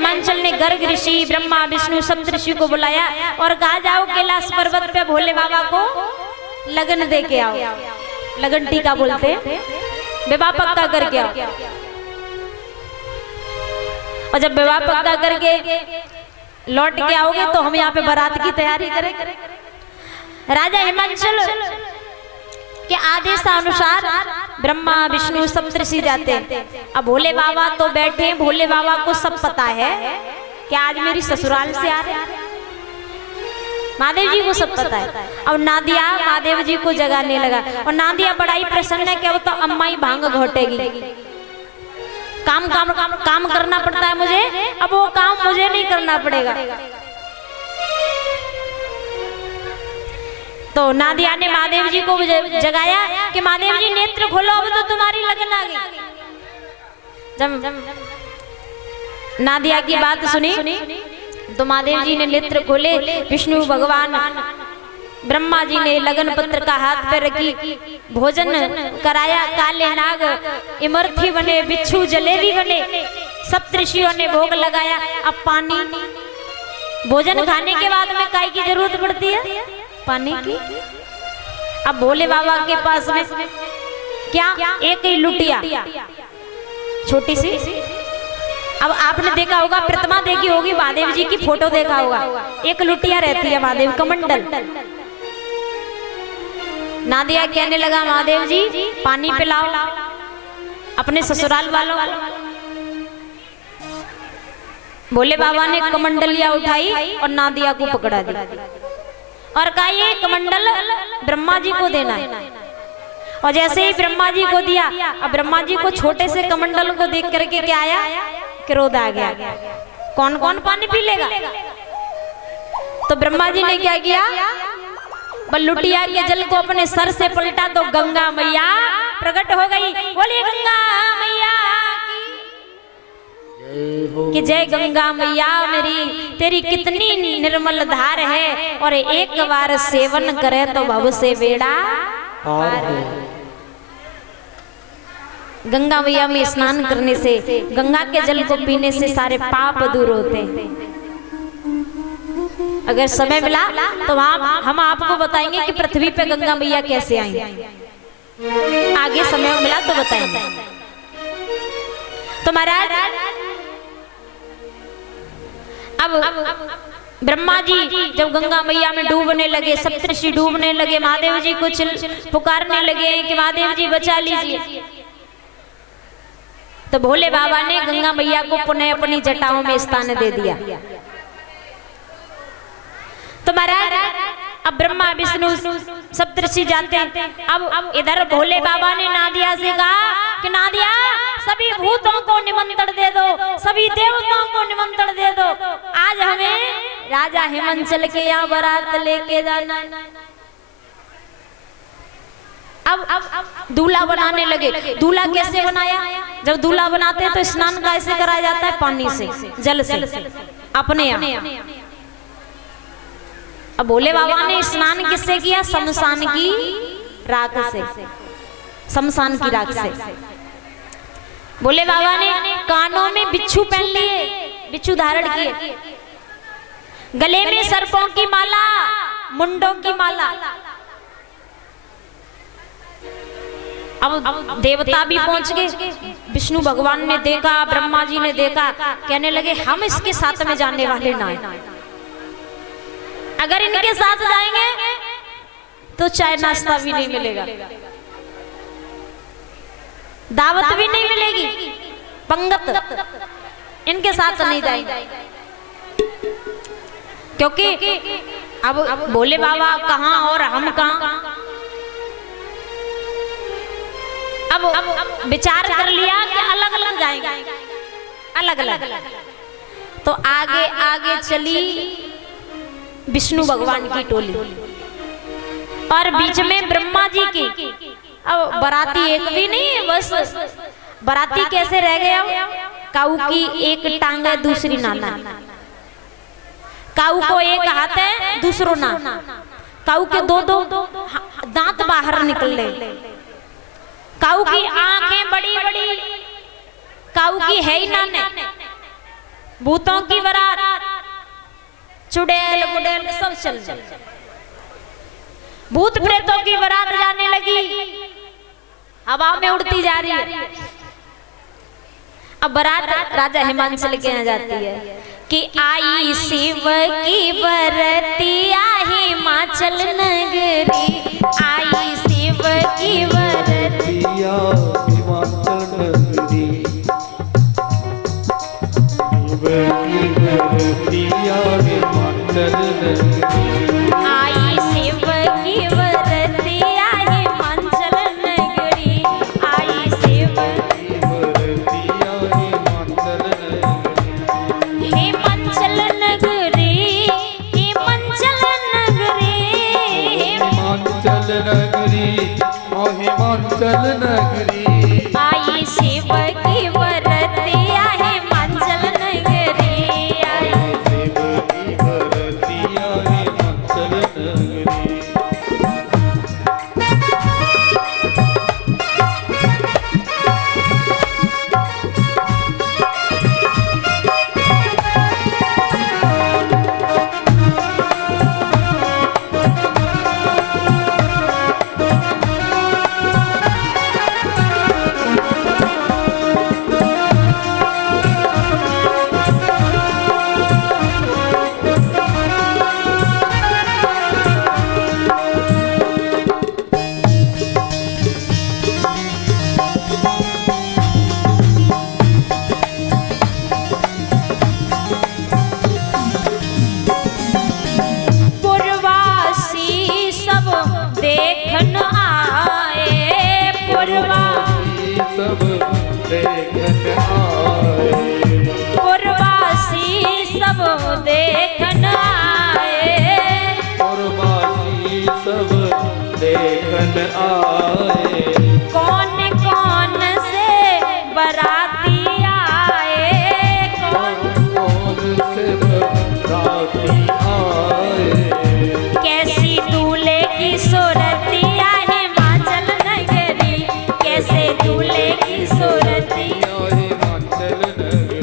हिमांचल ने गर्ग ऋषि, ब्रह्मा, विष्णु, सप्त ऋषि को बुलाया और कहा जाओ कैलाश पर्वत पे भोले बाबा को लगन दे के आओ। लगन टीका बोलते, विवाह पक्का करके आओ। और जब विवाह पक्का करके लौट के आओगे तो हम यहाँ पे बारात की तैयारी करेंगे। राजा हिमांचल के आदेश अनुसार ब्रह्मा, विष्णु, सप्तऋषि जाते। अब भोले बाबा तो बैठे, भोले बाबा को सब पता है कि आज मेरी ससुराल से आ रहे हैं। महादेव जी को सब पता है। अब नादिया महादेव जी को जगाने लगा और नादिया बड़ा ही प्रसन्न है कि अब तो अम्मा ही भांग घोटेगी। काम काम काम काम करना पड़ता है मुझे, अब वो काम मुझे नहीं करना पड़ेगा। तो नादिया ने महादेव जी को जगाया कि महादेव जी नेत्र खोलो, अब तो तुम्हारी लगन आ गई। जब नादिया की बात सुनी तो महादेव जी ने नेत्र खोले। विष्णु भगवान, ब्रह्मा जी ने लगन पत्र का हाथ पे रखी, भोजन कराया। काले नाग इमरती बने, बिच्छू जलेबी बने, सप्तऋषियों ने भोग लगाया। अब पानी, भोजन खाने के बाद में काय की जरूरत पड़ती है? पानी की। अब भोले बाबा के पास में क्या? एक ही लुटिया छोटी सी। अब आपने देखा होगा, प्रतिमा देखी होगी, महादेव जी की फोटो देखा होगा, एक लुटिया रहती है महादेव, कमंडल। नादिया कहने लगा महादेव जी पानी पिलाओ अपने ससुराल वालों। भोले बाबा ने कमंडलिया उठाई और नादिया को पकड़ा दी और कहा ये कमंडल ब्रह्मा जी को देना है। और जैसे ही ब्रह्मा जी को दिया, अब ब्रह्मा जी को छोटे से कमंडल को देख करके क्या आया? क्रोध आ गया। कौन कौन पानी पी लेगा? तो ब्रह्मा जी ने क्या किया? लुटिया के जल को अपने सर से पलटा तो गंगा मैया प्रकट हो गई। बोलिए गंगा मैया कि जय गंगा मैया मेरी, तेरी कितनी निर्मल धार है और एक बार सेवन करे तो भव से बेड़ा पार। गंगा मैया में स्नान करने से, गंगा के जल को पीने से सारे पाप दूर होते हैं। अगर समय मिला तो हम आपको बताएंगे कि पृथ्वी पे गंगा मैया कैसे आई। आगे समय मिला तो बताएंगे। तो महाराज अब ब्रह्मा जी जब गंगा मैया में डूबने लगे, सप्तऋषि डूबने लगे, महादेव जी को पुकारने लगे कि महादेव जी बचा लीजिए, तो भोले बाबा ने गंगा मैया को पुनः अपनी जटाओं में स्थान दे दिया। तो महाराज अब ब्रह्मा, विष्णु, सप्तऋषि जाते हैं। अब इधर भोले बाबा ने नादिया से कहा कि नादिया सभी भूतों को निमंत्रण दे दो, सभी देवताओं को निमंत्रण दे दो, आज हमें राजा हिमांचल के यहाँ बारात लेके जाना। अब दूल्हा बनाने लगे। दूल्हा कैसे बनाया? जब दूल्हा बनाते हैं तो स्नान कैसे कराया जाता है? पानी से, जल से, अपने यहाँ। अब भोले बाबा ने स्नान किससे किया? शमशान की राख से, शमशान की राख से। भोले बाबा ने कानों में बिच्छू पहन लिए, बिच्छू धारण किए, गले में सर्पों की माला, मुंडों की माला। अब देवता भी पहुंच गए। विष्णु भगवान ने देखा, ब्रह्मा जी ने देखा, कहने लगे हम इसके साथ में जाने वाले ना हैं। अगर इनके साथ जाएंगे तो चाय नाश्ता भी नहीं मिलेगा, दावत भी नहीं मिलेगी, पंगत। इनके साथ नहीं जाएंगे क्योंकि अब भोले बाबा कहाँ और हम कहाँ। अब विचार कर लिया कि अलग अलग जाएंगे, अलग अलग। तो आगे आगे चली विष्णु भगवान की टोली और बीच में ब्रह्मा जी की। अब बाराती एक भी नहीं, बस बाराती कैसे रह गए? अब काऊ की एक टांग है, दूसरी नाना। काऊ को एक हाथ है, दूसरो ना। काऊ के दो दो दांत बाहर निकल रहे। काऊ की आंखें बड़ी बड़ी, काऊ की है ही नाने। भूतों की बारात, चुड़ैल मुड़ैल सब चल चल, भूत प्रेतों की बारात जाने लगी, हवा में उड़ती जा रही है। अब बारात राजा हिमांचल के यहाँ जाती है कि आई शिव की बरतिया हिमाचल नगरी, आई शिव की बरतिया हिमाचल नगरी, बरतिया हिमाचल नगरी, आई शिव की बरतिया हिमाचल नगरी, आई शिव की बरतिया हिमाचल नगरी, हिमाचल नगरी, हिमाचल नगरी, हिमाचल नगरी, ओ हिमाचल नगरी, आई शिव की बरतिया हिमाचल नगरी, आई शिव की बरतिया हिमाचल नगरी। पुरवासी सब देखन आए, पुरवासी सब देखन आए, पुरवासी सब देखन आए, पुरवासी सब देखन आए, कौन कौन से बराती आए, कौन से राती आए, कैसी दूल्हे की सूरतिया हिमाचल नगरी, कैसे दूल्हे की सूरतिया, हिमाचल नगरी,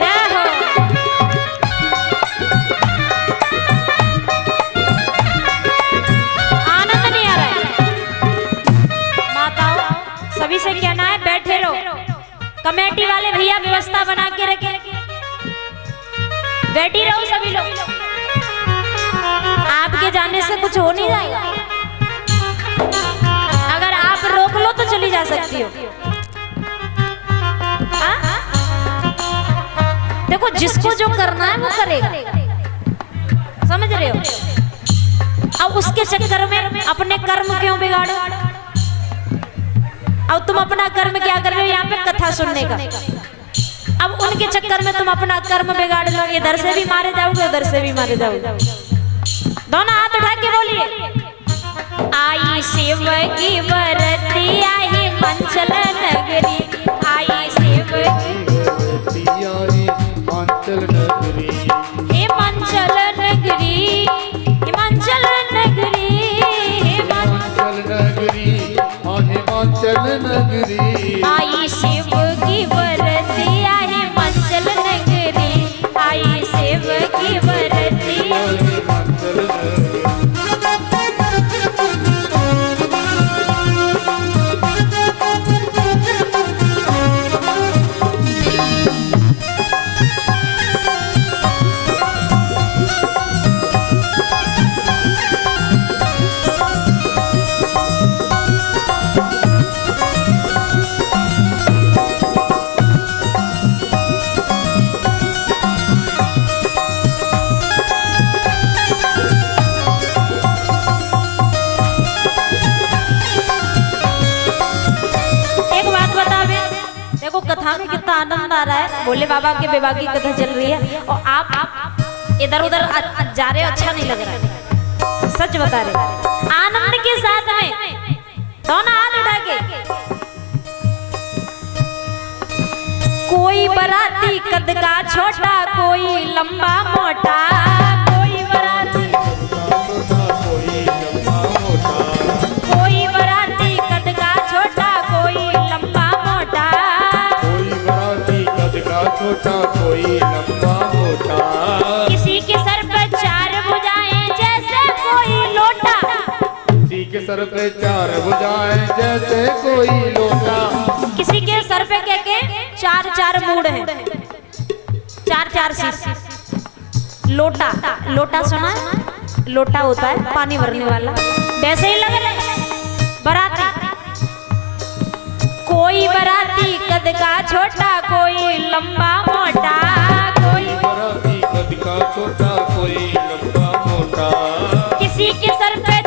जय हो। आनंद नहीं आ रहा है? माताओं सभी से कहना है बैठे रहो, कमेटी वाले भैया व्यवस्था बना के रखे, बैठी रहो सभी लोग, आपके जाने से कुछ हो नहीं जाएगा, अगर आप रोक लो तो चली जा सकती हो। हाँ? देखो जिसको जो करना है वो करेगा, समझ रहे हो? अब उसके चक्कर में अपने कर्म क्यों बिगाड़ो? अब तुम अपना कर्म क्या कर रहे हो यहाँ पे कथा सुनने का, अब उनके चक्कर में तुम अपना कर्म बिगाड़ लो, इधर से भी मारे जाओगे उधर से भी मारे जाओगे। दोनों हाथ उठा के बोलिए, आई शिव की बरतिया हिमाचल नगरी, आई शिव की बरतिया हिमाचल नगरी, हिमाचल नगरी, हिमाचल नगरी, हिमाचल नगरी, हिमाचल नगरी, आई शिव की बरतिया हिमाचल नगरी, आई शिव की बरतिया, हिमाचल नगरी। देखो कथा में कितना आनंद आ रहा है, भोले बाबा के विवाह की कथा चल रही है और आप इधर उधर जा रहे हो, अच्छा नहीं लग रहा है, सच बता रहे। आनंद के साथ में दोनों हाथ उठा के, कोई बराती कद का छोटा, कोई लंबा मोटा, कोई बराती सर पे चार भुजाएं जैसे कोई लोटा। किसी के सर पे के चार चार मूड है, चार चार शीश। लोटा, लोटा सुना है? लोटा होता है पानी भरने वाला, वैसे ही लग रहा है बराती। कोई बराती कद का छोटा, कोई लंबा मोटा, कोई बराती कद का छोटा, कोई लंबा मोटा। किसी के सर पे